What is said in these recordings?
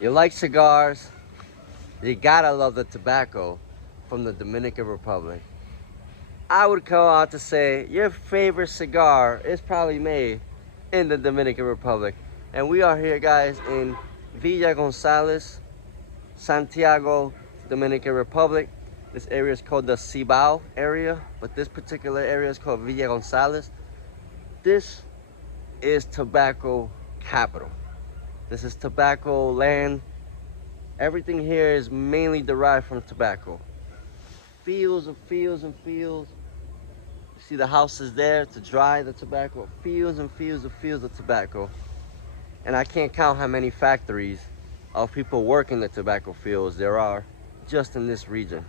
You like cigars, you gotta love the tobacco from the Dominican Republic. I would go out to say your favorite cigar is probably made in the Dominican Republic. And we are here, guys, in Villa González, Santiago, Dominican Republic. This area is called the Cibao area, but this particular area is called Villa González. This is tobacco capital. This is tobacco land. Everything here is mainly derived from tobacco. Fields and fields and fields. You see the houses there to dry the tobacco. Fields and fields and fields of tobacco. And I can't count how many factories of people working the tobacco fields there are just in this region.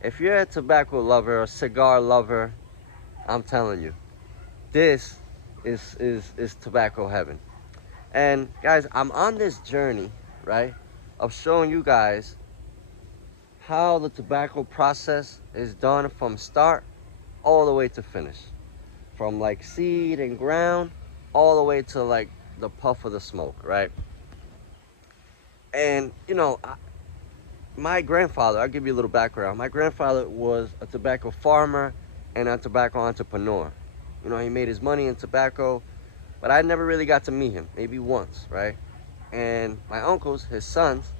If you're a tobacco lover, a cigar lover, I'm telling you, this is tobacco heaven. And guys, I'm on this journey, right, of showing you guys how the tobacco process is done from start all the way to finish. From like seed and ground all the way to like the puff of the smoke, right? And you know, my grandfather, I'll give you a little background. My grandfather was a tobacco farmer and a tobacco entrepreneur. You know, he made his money in tobacco, but I never really got to meet him, maybe once, right? And my uncles, his sons,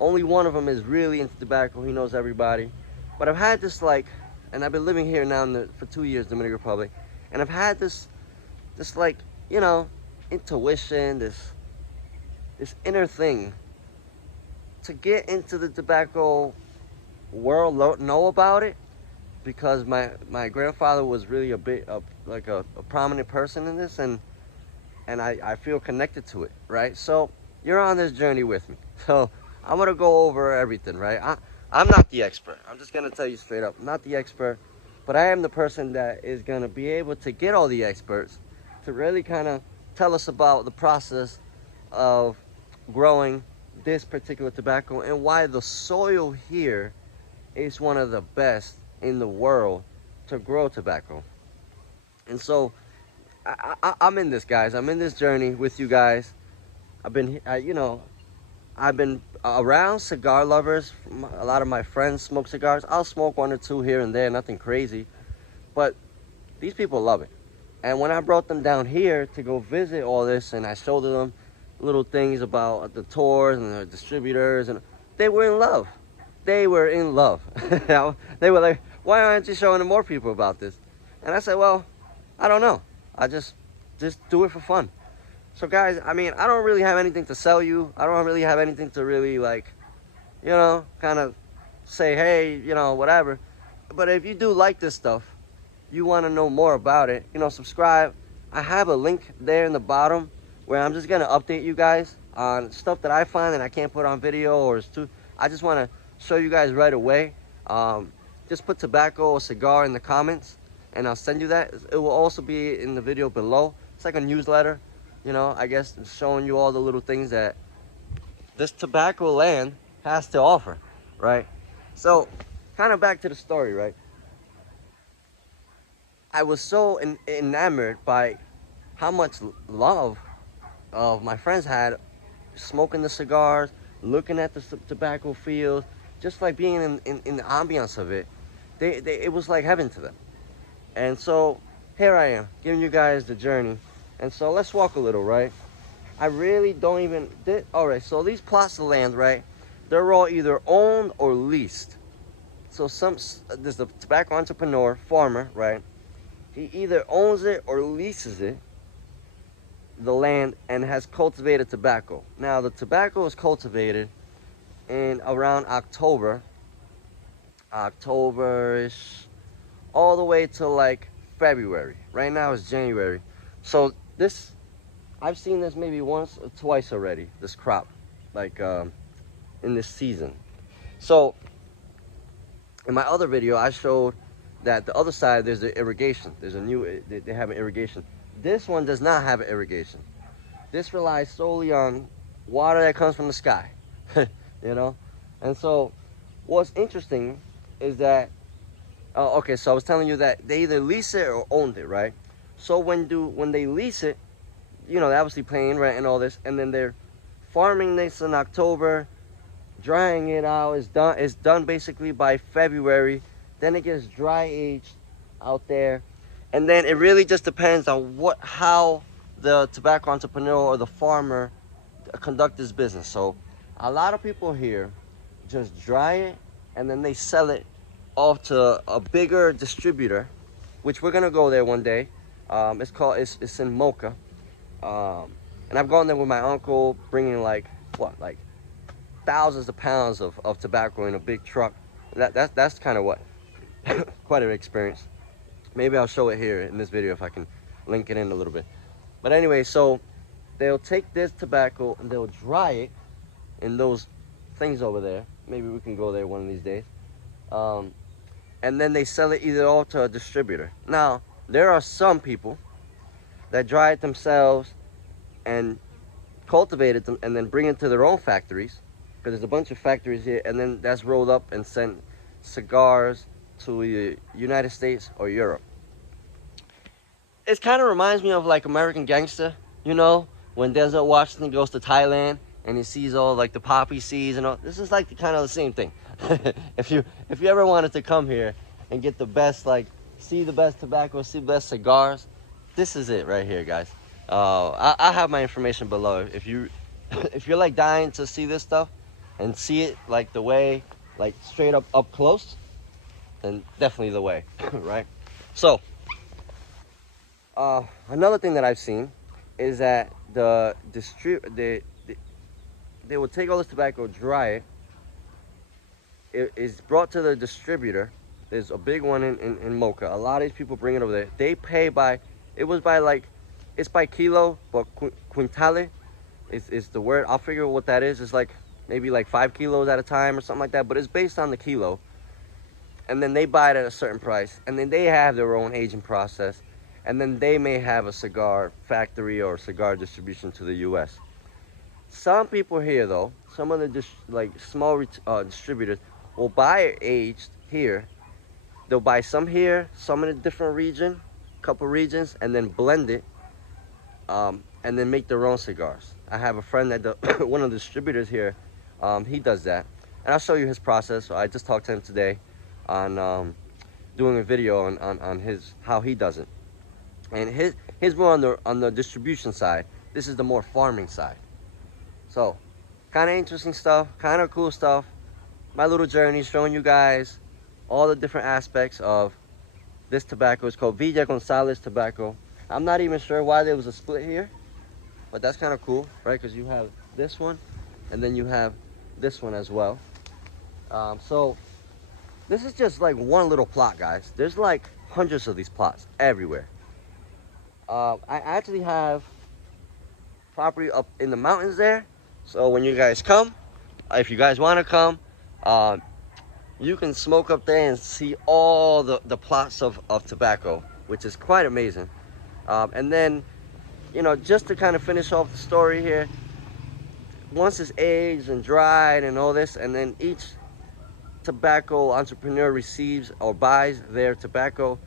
only one of them is really into tobacco. He knows everybody. But I've had this like, and I've been living here now for 2 years, Dominican Republic, and I've had this like, you know, intuition, this inner thing to get into the tobacco world, know about it, because my grandfather was really a bit of like a prominent person in this, and I feel connected to it, right? So you're on this journey with me. So I'm gonna go over everything, right? I'm not the expert. I'm just gonna tell you straight up, I'm not the expert, but I am the person that is gonna be able to get all the experts to really kind of tell us about the process of growing this particular tobacco and why the soil here is one of the best in the world to grow tobacco. And so I'm in this, guys. I'm in this journey with you guys. I've been around cigar lovers. A lot of my friends smoke cigars. I'll smoke one or two here and there, nothing crazy, but these people love it. And when I brought them down here to go visit all this, and I showed them little things about the tours and the distributors, and they were in love. They were in love. They were like, why aren't you showing more people about this? And I said, well, I don't know. I just do it for fun. So guys, I mean, I don't really have anything to sell you. I don't really have anything to really, like, you know, kind of say, hey, you know, whatever. But if you do like this stuff, you want to know more about it, you know, subscribe. I have a link there in the bottom where I'm just gonna update you guys on stuff that I find that I can't put on video, or it's too, I just want to show you guys right away. Just put tobacco or cigar in the comments and I'll send you that. It will also be in the video below. It's like a newsletter, you know, I guess, showing you all the little things that this tobacco land has to offer, right? So kind of back to the story, right? I was so enamored by how much love of my friends had smoking the cigars, looking at the tobacco fields, just like being in the ambiance of it. It was like heaven to them. And so here I am giving you guys the journey. And so let's walk a little, right? I really don't even all right, so these plots of land, right, they're all either owned or leased. So there's the tobacco entrepreneur, farmer, right? He either owns it or leases it, the land, and has cultivated tobacco. Now the tobacco is cultivated in around October-ish, all the way to like February. Right now it's January. So this, I've seen this maybe once or twice already, this crop, like in this season. So in my other video, I showed that the other side, there's the irrigation. There's a new, they have an irrigation. This one does not have an irrigation. This relies solely on water that comes from the sky, you know? And so what's interesting is that, okay, so I was telling you that they either lease it or owned it, right? So when they lease it, you know, they're obviously paying rent and all this, and then they're farming this in October, drying it out is done. It's done basically by February. Then it gets dry aged out there, and then it really just depends on how the tobacco entrepreneur or the farmer conduct his business. So a lot of people here just dry it and then they sell it off to a bigger distributor, which we're gonna go there one day. It's in Mocha, and I've gone there with my uncle, bringing like thousands of pounds of tobacco in a big truck. That's kind of what quite an experience. Maybe I'll show it here in this video if I can link it in a little bit. But anyway, so they'll take this tobacco and they'll dry it in those things over there. Maybe we can go there one of these days. And then they sell it either all to a distributor. Now, there are some people that dry it themselves and cultivate it and then bring it to their own factories, because there's a bunch of factories here, and then that's rolled up and sent cigars to the United States or Europe. It kind of reminds me of like American Gangster, you know, when Denzel Washington goes to Thailand and he sees all like the poppy seeds and all. This is like kind of the same thing. If you ever wanted to come here and get the best, like see the best tobacco, see the best cigars, this is it right here, guys. I have my information below. If you're like dying to see this stuff and see it like the way, like straight up close, then definitely the way, right? So another thing that I've seen is that they will take all this tobacco, dry it. It is brought to the distributor. There's a big one in Mocha. A lot of these people bring it over there. They pay by, it's by kilo, but quintale is the word. I'll figure out what that is. It's like maybe like 5 kilos at a time or something like that, but it's based on the kilo. And then they buy it at a certain price, and then they have their own aging process, and then they may have a cigar factory or cigar distribution to the US. Some people here though, some of the small distributors will buy it aged here. They'll buy some here, some in a different couple regions, and then blend it, and then make their own cigars. I have a friend that one of the distributors here, he does that, and I'll show you his process. So I just talked to him today on doing a video on how he does it, and his more on the distribution side. This is the more farming side. So kind of interesting stuff, kind of cool stuff. My little journey showing you guys all the different aspects of this tobacco. It's called Villa González tobacco. I'm not even sure why there was a split here, but that's kind of cool, right? Because you have this one and then you have this one as well. So this is just like one little plot, guys. There's like hundreds of these plots everywhere. I actually have property up in the mountains there. So when you guys come, if you guys want to come, you can smoke up there and see all the plots of tobacco, which is quite amazing. And then, you know, just to kind of finish off the story here, once it's aged and dried and all this, and then each tobacco entrepreneur receives or buys their tobacco,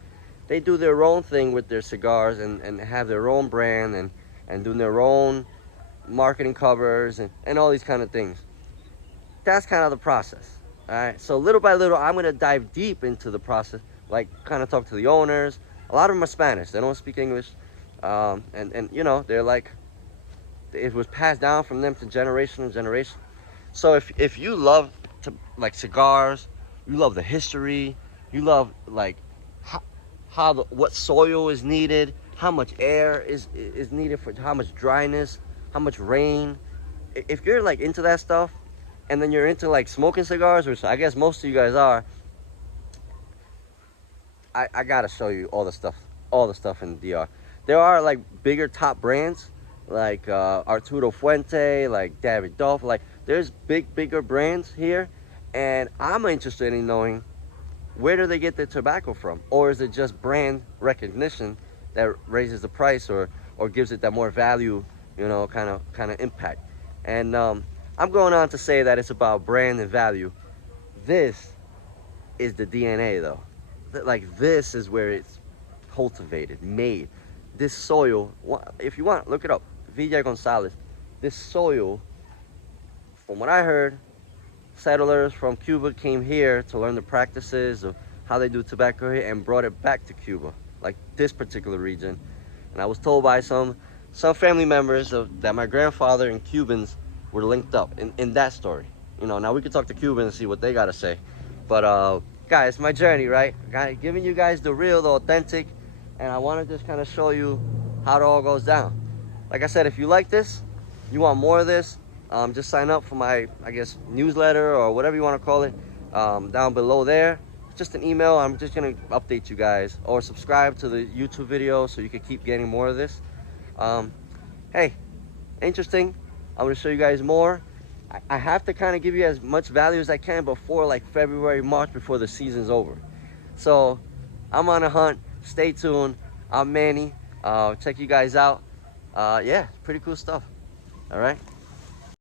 they do their own thing with their cigars and have their own brand and do their own marketing covers and all these kind of things. That's kind of the process. All right, so little by little, I'm gonna dive deep into the process, like kind of talk to the owners. A lot of them are Spanish, they don't speak English, and you know, they're like, it was passed down from them to generation to generation. So if you love like cigars, you love the history, you love like what soil is needed, how much air is needed for how much dryness, how much rain. If you're like into that stuff, and then you're into like smoking cigars, which I guess most of you guys are, I gotta show you all the stuff in the DR. There are like bigger top brands like Arturo Fuente, like David Dolph, like there's bigger brands here, and I'm interested in knowing where do they get their tobacco from, or is it just brand recognition that raises the price or gives it that more value, you know, kind of impact. And I'm going on to say that it's about brand and value. This is the DNA though. Like this is where it's cultivated, made. This soil, if you want, look it up, Villa González. This soil from what I heard, settlers from Cuba came here to learn the practices of how they do tobacco here and brought it back to Cuba, like this particular region. And I was told by some family members that my grandfather and Cubans were linked up in that story. You know, now we could talk to Cubans and see what they got to say. But guys, my journey, right? Giving you guys the real, the authentic, and I want to just kind of show you how it all goes down. Like I said, if you like this, you want more of this, just sign up for my, I guess, newsletter or whatever you want to call it, down below there. Just an email. I'm just gonna update you guys, or subscribe to the YouTube video so you can keep getting more of this. Hey, interesting. I'm gonna show you guys more. I have to kind of give you as much value as I can before like February, March, before the season's over. So I'm on a hunt. Stay tuned. I'm Manny. Check you guys out. Yeah, pretty cool stuff. All right.